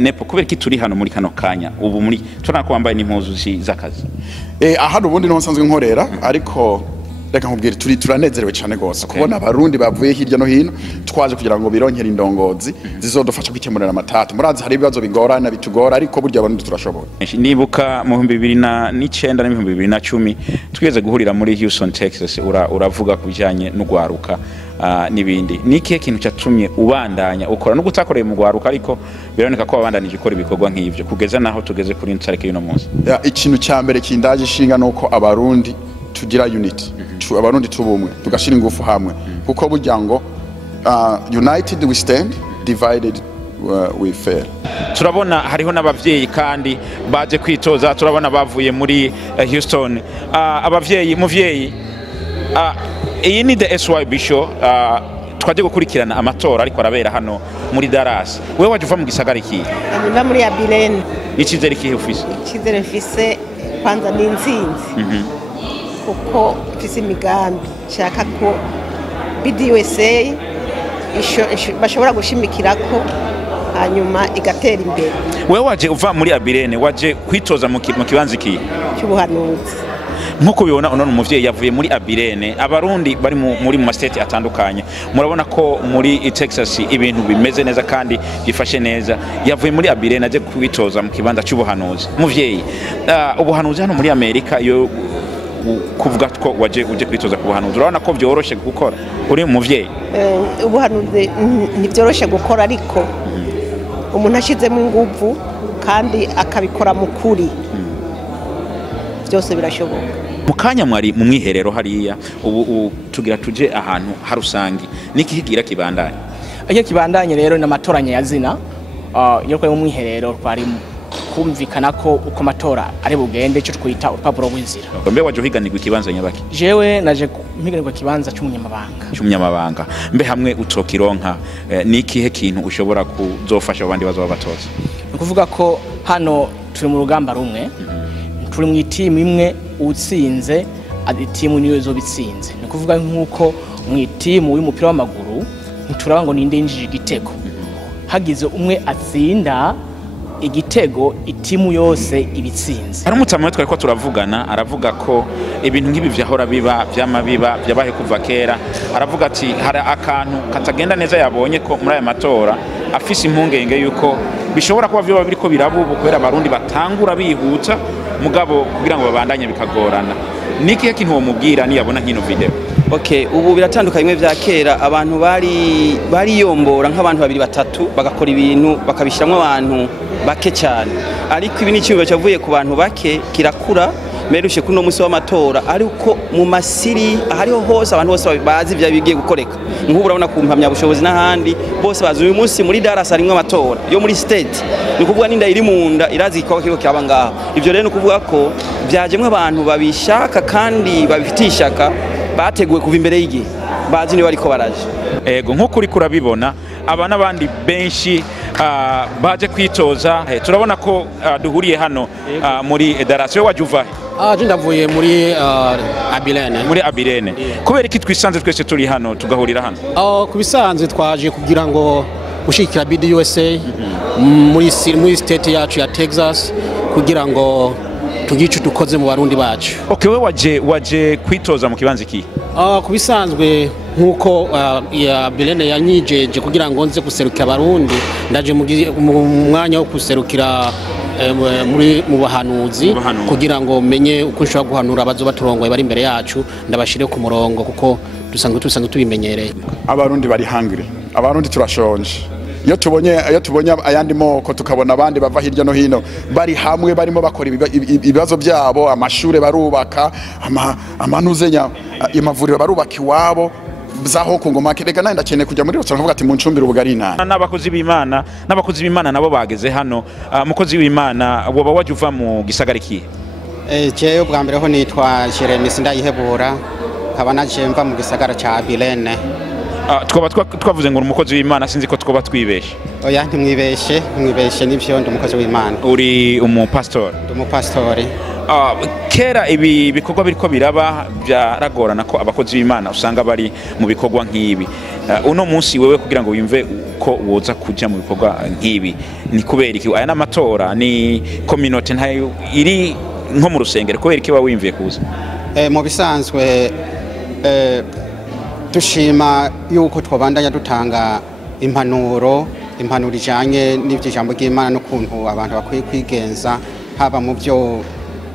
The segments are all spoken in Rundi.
nepo kubera ki turi hano muri kano kanya ubu muri turana ko wambaye n'impuzu z'akazi aha ubundi no nsanzwe nkorera ariko reka nkubwire turanezerewe cyane gose kubona abarundi bavuye hirya no hino twaje kugira ngo bironkere indongozi zizodufasha kwikemurira amatata murazi hari ibibazo bigorana bitugora ariko burya abarundi turashobora nibuka mu 2009 na 2010 twigeze guhurira muri Houston Texas uravuga kubijanye no gwaruka nibindi nikihe kintu cyatumye ubandanya ukora no gutakoreye mu gwaruka ariko bironeka ko wabandanije ikora ibikorwa nk'ivyo kugeza naho tugeze kuri ntsareke y'uno munsi ikintu cya mbere kindaje ishinga nuko abarundi tugira unity abarundi tubumwe tugashira ingufu hamwe kuko burya ngo united we stand divided we fail. Turabona hariho n'abavyeyi kandi baje kwitoza turabona bavuye muri Houston abavyeyi muvyeyi iyi ni the SYB show twaje gukurikirana amatora ariko arabera hano muri Dallas wewe waje uva mu gisagara iki niba muri Abilene ikizere kihe ufise ikizere mfise kwanza ni intsinzi kuko mfise imigambi nshaka ko BDUSA bashobora gushimikirako hanyuma igatera imbere. Wewe waje uva muri Abilene waje kwitoza mu kibanza iki cy'ubuhanuzi nkuko bibona none umuvyeyi yavuye muri Abilene abarundi bari muri mu state atandukanye murabona ko muri Texas ibintu bimeze neza kandi bifashe neza yavuye muri Abilene aje kwitoza mu kibanza cy'ubuhanuzi muvyeyi ubuhanuzi hano muri Amerika yo kuvuga ko waje uje kwitoza ku buhanuzi urabona ko byoroshe gukora uri muvyeyi ubuhanuzi ni byoroshe gukora ariko umuntu ashizemo ingufu kandi akabikora mu kuri byose birashoboka mukanya mwari mu mwiherero hariya ubu tugira tuje ahantu harusangi niki higira kibandanye aje kibandanye rero n'amatoranya yazina yo kwa mu mwiherero twari kumvikana ko uko matora ari bugende cyo twita urupapuro rw'inzira mbe waje higanirwa ikibanza nyabaki jewe naje mpiganirwa kibanza cy'umunyamabanga mbe hamwe utokironka nikihe kintu ushobora kuzofasha abandi bazo babatoza ukuvuga ko hano turi mu rugamba rumwe turi mu itimu imwe utsinze itimu niyo zo bitsinze ni kuvuga nkuko mu itimu y'umupira w'amaguru nturaba ngo ninde yinjije igitego hagize umwe atsinda igitego itimu yose ibitsinze hari umutamwe twari ko turavugana aravuga ko ibintu nk'ibi vyahora biba vyamabiba byabahe kuva kera aravuga ati hari akantu katagenda neza yabonye ko muri aya matora afise impungenge yuko bishobora kuba vyo babiri ko birabubu kwera abarundi batangura bihuta mugabo kugira ngo babandanye bikagorana niki kintu wo mubwira ni yabona nkino video Okay, ubu biratandukanye vya kera abantu bari yombora nk'abantu babiri batatu bagakora ibintu bakabishiramwe abantu bake cyane ariko ibi ni cyumba cyavuye ku bantu bake kirakura merushe kuno musi w'amatora ariko mu masiri hariho hose abantu bose bazi bya bigiye gukoreka nk'ubu urabona kumpamya bushobozi n'ahandi bose bazi uyu munsi muri Dallas harimwe amatora yo muri state ni kuvuga ninda iri munda irazi ko kiko cyaba ngaho ivyo rero ni kuvuga ko byajemwe abantu babishaka kandi babifitishaka bateguwe kuva imbere y'igi bazi ni bariko baraje ego nko kuri kurabibona aba nabandi benshi baje kwitoza turabona ko duhuriye hano muri Dallas yo wajuva je ndavuye muri Abilene kubera iki twisanze twese turi hano tugahurira hano kubisanzwe twaje kugira ngo gushikira BDUSA muri state yacu ya Texas kugira ngo tugice dukoze mu barundi bacu. Okay, we waje kwitoza mu kibanza iki? Kubisanzwe nkuko ya Bilene yanyijeje kugira ngo nze guserukira abarundi ndaje mu mwanya wo guserukira mu bahanuzi kugira ngo menye uko nshobora guhanura abazo baturongoye bari imbere yacu ndabashire ku murongo kuko dusanzwe tubimenyereye. Abarundi bari hungry, abarundi turashonje. Iyo tubonye ayandi moko tukabona abandi bava hirya no hino bari hamwe barimo bakora ibibazo byabo amashure barubaka amanuzenya imavuriro barubaka iwabo zaho kungoma kireka nanda cyane kujya muri rutsa nkavuga ati mu ncumbira ubugari nana n'abakozi b'Imana nabo bageze hano mukozi w'Imana woba waje uva mu gisagara iki jeyo bwa mbere ho nitwa Jeremy Sindayihebura nkaba naje mva mu gisagara ca Abilene twavuze ngo umukozi w'Imana sinzi ko twoba twibeshe oya ntimwibeshe nivyo ndi umukozi w'Imana uri umupastori ndi umupastori kera ibi bikorwa biriko biraba byaragorana ko abakozi b'Imana usanga bari mu bikorwa nk'ibi. Uno munsi wewe kugira ngo wimve ko woza kuja mu bikorwa nk'ibi ni kubera iki? Aya n'amatora ni community ntayo iri nko mu rusengero, kubera iki wimviye kuza? Mu bisanzwe dushima yuko twabandanya dutanga impanuro ijanye n'ivy'ijambo ry'Imana n'ukuntu abantu bakwiye kwigenza haba mu byo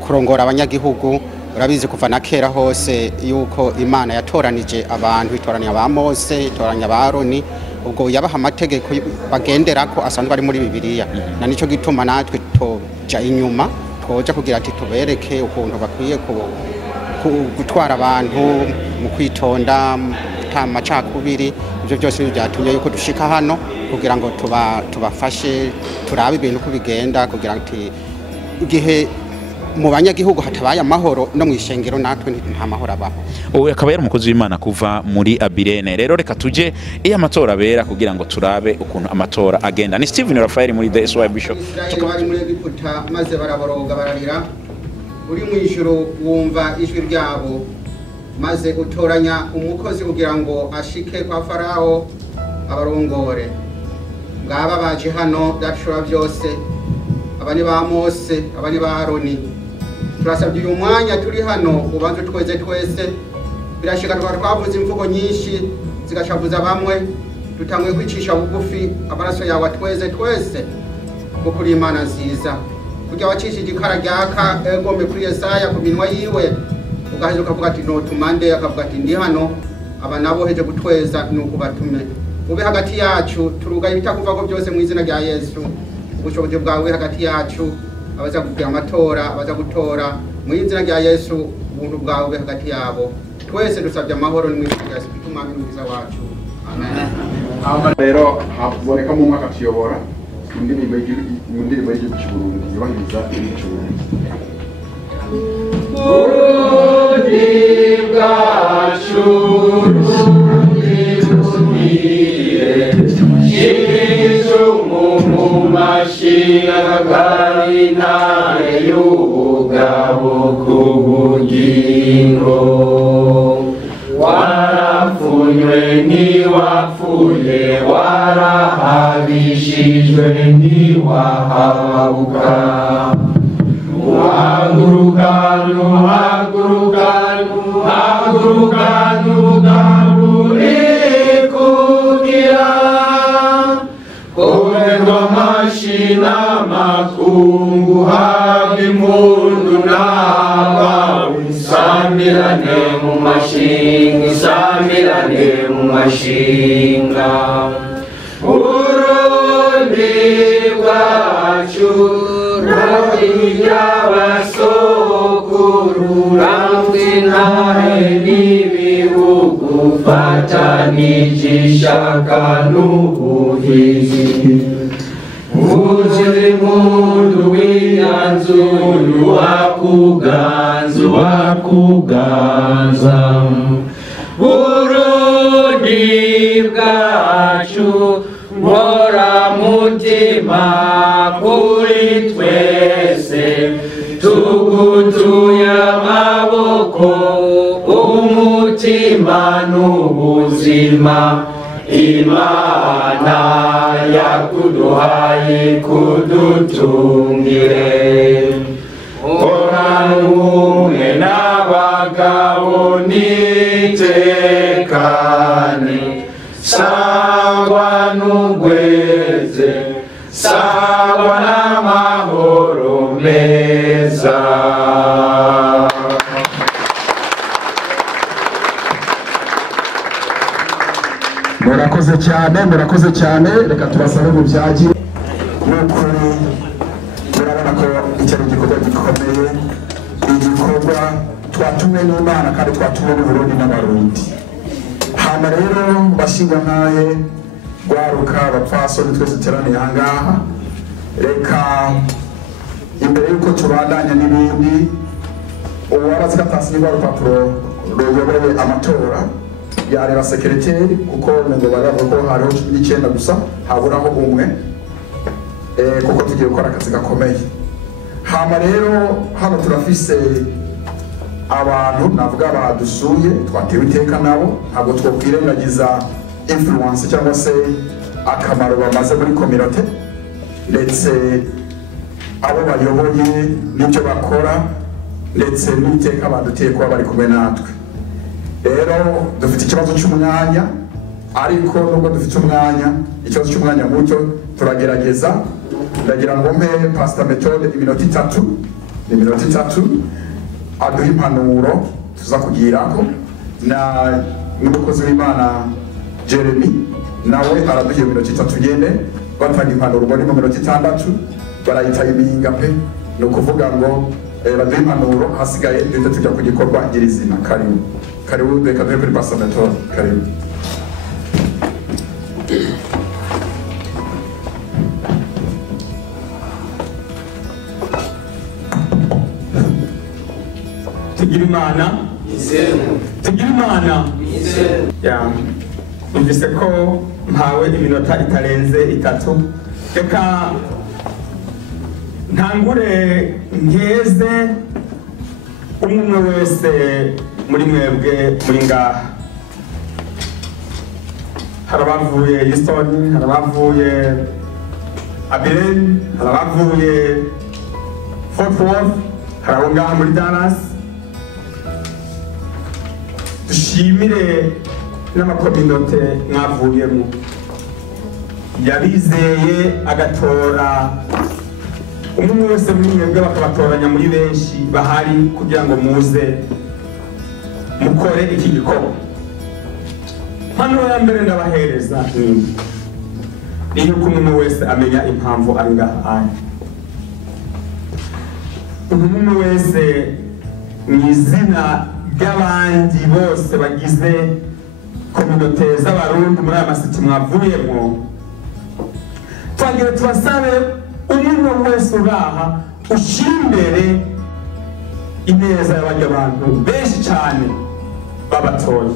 kurongora abanyagihugu. Urabizi kuva na kera hose yuko Imana yatoranije abantu, itoranya ba Mose, itoranya ba Aroni, ubwo yabaha amategeko bagenderako asanzwe ari muri Bibiliya. Na nico gituma natwe toja inyuma twoja kugira ati tubereke ukuntu bakwiye gutwara abantu mu kwitonda, nta macakubiri. Ibyo byose byatumye yuko dushika hano kugira ngo tubafashe turabe ibintu ko bigenda, kugira ati igihe mu banyagihugu hatabaye amahoro no mwishengero natwe nta mahoro abaho. Uwe akaba yari umukozi w'Imana kuva muri Abirene. Rero reka tuje iyo amatora abera kugira ngo turabe ukuntu amatora agenda. Ni Steven Raphael muri the SY Bishop. Tukabari muri Egiputa maze baraboroga bararira, uri mu ijuru wumva ijwi ryabo, maze utoranya umukozi kugira ngo ashike kwa Farao abarongore. Ngaba baje hano dashobora byose, abani ba Mose, abani ba Aroni. Turasabye uyu mwanya turi hano ubanze twese birashika twavuze imvugo nyinshi zigashavuza bamwe, dutanguye kwicisha bugufi amaraso yawe twese kuri Imana nziza kugira wacishije ikara ryaka egombe kuri Yesaya ku minwa yiwe, ugaheza ukavuga ati no tumande, akavuga ati ndi hano aba nabo heje gutweza nuko batume. Ube hagati yacu turugaye ibitakuva ko byose mu izina rya Yesu. Ubushobozi bwawe hagati yacu, abaza kugira amatora, abaza gutora mu izina rya Yesu, ubuntu bwawe hagati yabo. Twese dusabye amahoro mu izina rya Yesu, tumwami mwiza wacu. Amen. Rero haboneka mu mwaka tuyobora mu ndirimbo y'igihugu cy'u Burundi yubahiriza igihugu cy'u Burundi. Burundi bwacu Mashiach y'ubugabo k'ubugingo, warapfunywe ntiwapfuye, warahabishijwe ntiwahabuka. Uhaguruka ugarure kugira korerwa amashina makungu, habe impundu n'abawe, isamirane mu mashinga. Burundi bwacu rohi y'abasokuru, ramwe intahe n'ibihugu, fatanije ishaka n'ubuhizi. Uje impundu w'iyanzuru, wakuganza. Burundi bwacu mpora mutima kuri twese, tugutuye amaboko, umutima n'ubuzima. Imana yakuduhaye kudutungire, ora umwe n'abagabo nitekane, sangwa n'ugweze, sangwa n'amahoro meza. murakoze cyane reka tubasabe mu byagi nuko turabona ko icyo gikorwa gikomeye, igikorwa twatumwe n'Imana kandi twatumwe n'Uburundi n'Abarundi. Hama rero bashinga nkaye gwaruka abapfasoni twese teraniye ahangaha, reka imbere yuko tubandanya n'ibindi uwabazi katasi n'urupapuro ruyoboye amatora yareba sekreteri kuko ngo baravuga ko hariho 19 gusa haburaho umwe kuko tugiye gukora akazi gakomeye. hama rero hano turafise abantu navuga badusuye twatewe iteka nabo ntabwo twokwirengagiza influence cyangwa se akamaro bamaze muri community ndetse abo bayoboye n'ibyo bakora ndetse n'iteka baduteye kuba bari kumwe natwe. Rero dufite ikibazo cy'umwanya ariko nubwo dufite umwanya ikibazo cy'umwanya mucyo turagerageza. Ndagira ngo mpe Pastor Methode iminota 3 aduha impanuro tuza kugirako na n'umukozi w'Imana Jeremy nawe araduha iminota 3 nyene batanga impanuro muri minota 6 barayita ibinga pe no kuvuga ngo baduha impanuro hasigaye duhita tujya ku gikorwa nyirizina. Karibu reka duhe kuri Pastor Methode. Karibu. Tugira imana numvise ko mpawe iminota itarenze 3. Reka ntangure nkeze umwe wese muri mwebwe muri ngaha. Harabavuye Houston, harabavuye Abilene, harabavuye Fort Worth, harabo ngaha muri Dallas. Dushimire n'amakominote mwavuyemo yabizeye agatora umwe wese muri mwebwe bakabatoranya muri benshi bahari kugira ngo muze mukore iki gikorwa. Hano ya mbere ndabahereza ni yuko umwe wese amenya impamvu ari ngaha. Umwe wese mwizina ry'abandi bose bagize kominote z'abarundi muri aya masiti mwavuyemo, twagira tubasabe umwe wese uraha ushyira imbere ineza y'abandi bantu benshi cyane babatoye.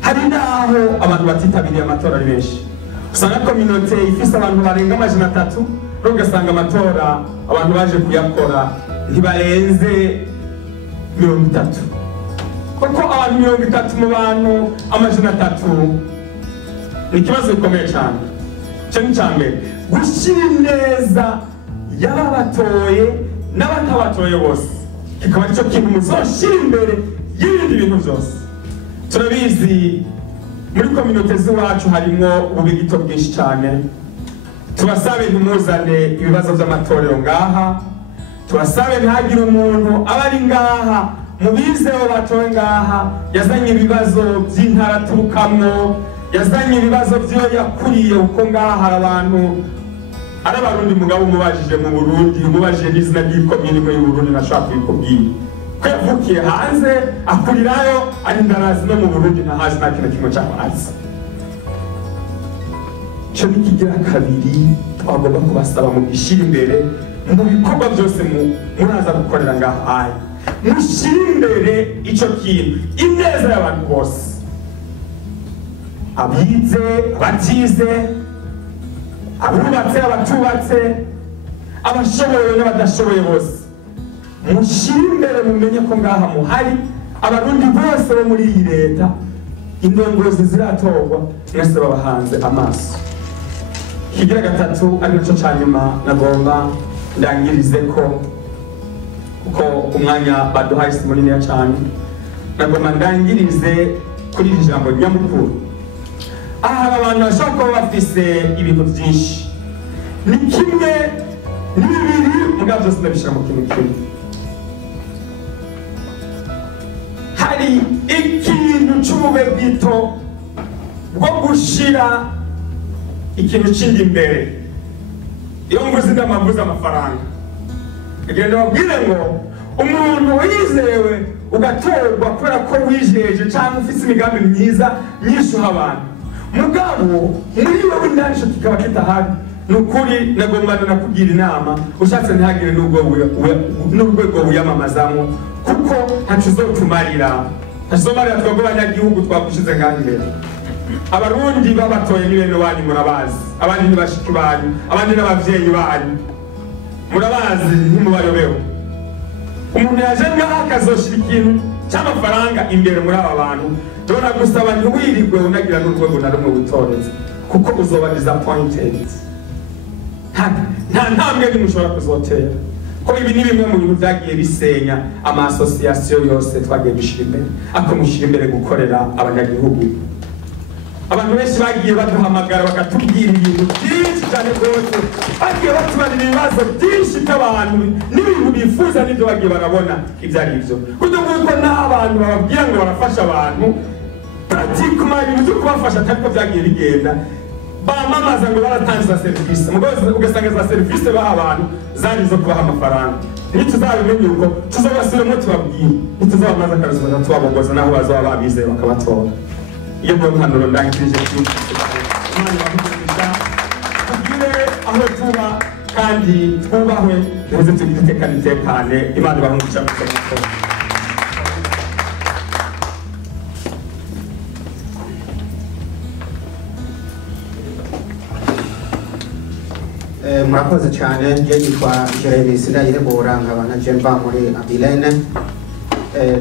Hari n'aho abantu batitabiriye amatora ari benshi, usanga kominote ifise abantu barenga 300 ugasanga amatora abantu baje kuyakora ntibarenze 30. Kuko abantu 30 mu bantu 300 ni ikibazo gikomeye cyane. Cyo ni cyane gushyira neza y'abatoye n'abatabatoye bose, kikaba cyo kintu muzoshyira imbere y'ibindi bintu byose. Turabizi muri kominote z'iwacu harimo ububigito bwinshi cyane. Tubasabe ntimuzane ibibazo by'amatorero ngaha, tubasabe ntihagire umuntu aba ari ngaha mubizeho batowe ngaha yazanye ibibazo by'intara turukamwo, yazanye ibibazo by'iyo yakuriye uko ngaha hari abantu ari abarundi mugabo umubajije mu Burundi, umubajije n'izina ry'ikomini mu Burundi nashaka kubikubwira ko yavukiye hanze akurirayo ari ndarazi no mu Burundi ntahazi nta kintu kimwe cy'amazi. Cyo nikigira kabiri twagomba kubasaba mu gishira imbere mu bikorwa byose muraza gukorera ngaha, mushyira imbere icyo kintu ineza y'abantu bose, abize abatize, abubatse abatubatse, abashoboye n'abadashoboye bose. Mushyira imbere mumenye ko ngaha muhari abarundi bose bo muri iyi leta, indongozi ziratorwa mwese babahanze amaso. Kigira gatatu ari naco cyanyuma nagomba ndangirize ko kuko umwanya baduhaye si munini cyane, nagomba ndangirize kuri iri jambo nyamukuru. Aha abantu bashaka kuba bafise ibintu byinshi, ni kimwe ni bibiri mugabo byose ndabishira mu kintu kimwe. Hari ikintu cy'ubube bwito bwo gushira ikintu kindi imbere. Iyo mvuze ndamavuze amafaranga, igenda babwire ngo umuntu wizewe ugatorwa kubera ko wijeje cyangwa ufite imigambi myiza myinshi abantu mugabo muri wowe ndani cyo kikaba kitahari. Nukuri nagomba nakugira inama ushatse ntihagire n'urwego wiyamamazamo, kuko ntakizotumarira twebwe abanyagihugu twakushize ngaho imbere. Abarundi babatoye ni bene wanyu murabazi, abandi ni bashiki banyu, abandi n'abavyeyi banyu. murabazi ntimubayobeho. Umuntu yaje ngaha akazoshira ikintu cy'amafaranga imbere muri aba bantu, ndabona gusaba ntiwirirwe unagira n'urwego na rumwe witoreza kuko uzoba disappointed. Nta ntambwe nimushobora kuzotera ko ibi ni bimwe mu bintu byagiye bisenya amasosiyasiyo yose twagiye dushira imbere, akamushyira imbere gukorera abanyagihugu. Abantu benshi bagiye baduhamagara bakatubwira ibintu byinshi cyane rwose, bagiye batubarira ibibazo byinshi by'abantu n'ibintu bifuza n'ibyo bagiye barabona ibyo ari byo. Kuko nguko n'abantu bababwira ngo barafasha abantu pratikuma ibintu byo kubafasha atari ko byagiye bigenda, bamamaza ngo baratanze za serivisi, ugasanga za serivisi baha abantu zari zo kubaha amafaranga. Ntituzabimenye uko tuzabasubiramo tubabwire, ntituzabamaza akaruzo tubabogoza naho bazaba babizeye bakabatora. Iyo niyo mpanuro ndangirije Imana ibahugisha tugire aho tuba kandi twubahwe duheze tugitekane itekane. Imana ibahugisha kuko murakoze cyane. Njye nitwa Jeremy Sindayihebura, nkaba na Jemba muri Abilene.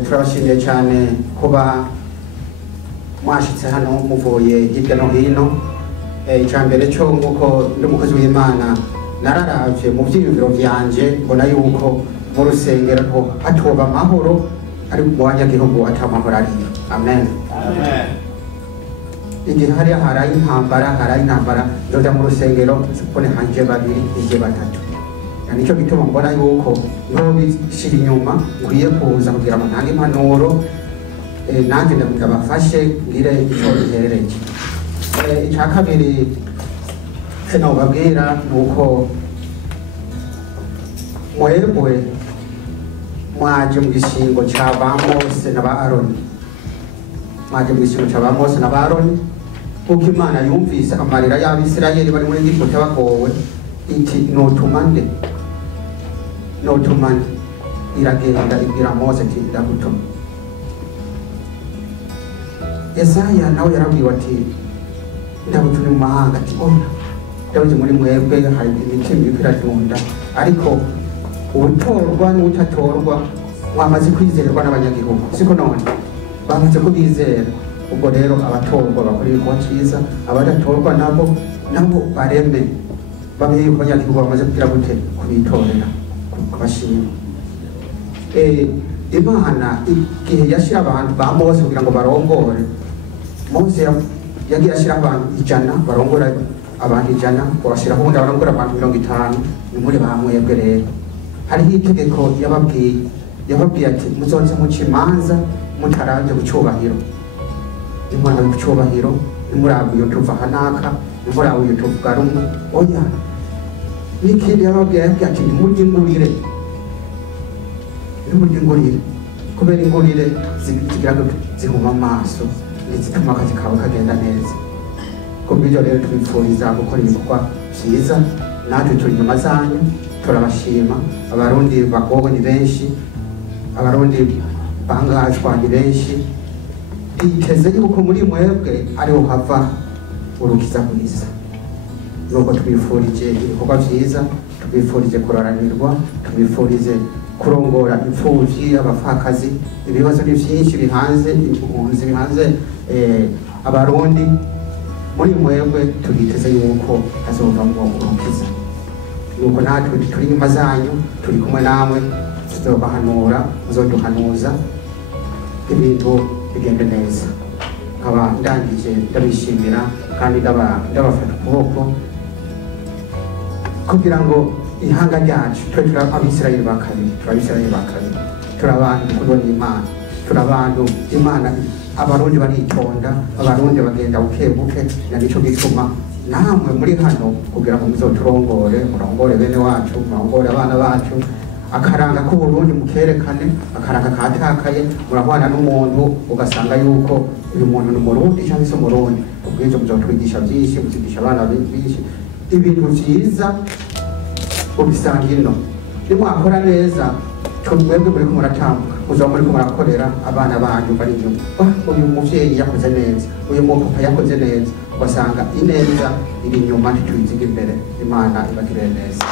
Turabashimiye cyane kuba mwashitse hano muvuye hirya no hino. Icya mbere cyo nk'uko ndi umukozi w'Imana nararavye mu byiyumviro byanje mbona yuko mu rusengero hatoba amahoro ari mu banyagihugu atamahoro ariyo. Amen. Igihe haraye intambara ndoja mu rusengero kubone hanje babiri ije batatu. Nicyo gituma mbona yuko nobishira inyuma nkwiye kuza kugira ngo ntange impanuro nanjye ndabafashe ngire icyo biherereje. Icya kabiri nobabwira ni uko mwebwe mwaje mu gishingo cya ba Mose na ba Aroni, mwaje mu gishingo cya ba Mose na ba Aroni kuko Imana yumvise amarira y'Abisirayeli bari muri Egiputa bagowe, iti notumande iragenda ibwira Mose ati ndagutuma. Yesaya nawe yarabwiwe ati ndagutuma mu mahanga, ati oya ndabuze muri mwebwe hari imitima iriko iradunda, ariko utorwa n'utatorwa mwamaze kwizerwa n'abanyagihugu, siko none bamaze kubizera. Ubwo rero abatorwa bakora ibikorwa cyiza, abadatorwa nabo bareme bamenye yuko abanyagihugu bamaze kugira gute kubitorera kubashima. Imana igihe yashira abantu ba Mose kugira ngo barongore, Mose yagiye ashyira abantu 100 barongora abantu 100, kubashyiraho ubundi barongora abantu 50. ni muri ba mwebwe rero. Hariho itegeko yababwiye ati muzoze muca imanza mutaranje gucyubahiro. Imana gucyubahiro nimurabwe iyo tuva hanaka, nimurabwe iyo tuvuga rumwe. Oya, nikindi yababwiye ati nimurye ingurire, kubera ingurire zigira zihuma amaso zituma akazi kawe kagenda neza. Kubw'ibyo rero tubifuriza gukora ibikorwa byiza, natwe turi inyuma zanyu, turabashima. Abarundi bagowe ni benshi, abarundi bangajwa ni benshi. Iteze yuko muri mwebwe ariho hava urukiza rwiza. Nuko tubifurije ibikorwa byiza, tubifurije kuroranirwa, tubifurije kurongora imfuvyi, abapfakazi. Ibibazo ni byinshi bihanze impunzi, bihanze abarundi. Muri mwebwe tugiteze yuko azova mu urukiza. Nuko natwe turi inyuma zanyu, turi kumwe namwe, tuzobahanura, muzoduhanuza ibintu bigende neza. Nkaba ndangije ndabishimira kandi ndabafata ukuboko kugira ngo ihanga ryacu turi Abisirayeli ba kabiri, turi abantu kubona Imana, turi abantu Imana. Abarundi baritonda, abarundi bagenda bukebuke, na nico gituma namwe muri hano kugira ngo muzoturongore, murongore bene wacu, murongore abana bacu. Akaranga k'Uburundi mukerekane, akaranga katakaye, murabana n'umuntu ugasanga yuko uyu muntu ni Umurundi cyangwa se Umurundi. Ubwije muzotwigisha byinshi, muzigisha abana byinshi, ibintu byiza ubisanga ino. Nimwakora neza twebwe muri ko muratambuka, muzo muri ko murakorera abana banyu bari inyuma. Uyu muvyeyi yakoze neza, uyu mupapa yakoze neza, ugasanga ineza iri inyuma ntituyiziga imbere. Imana ibagirire neza.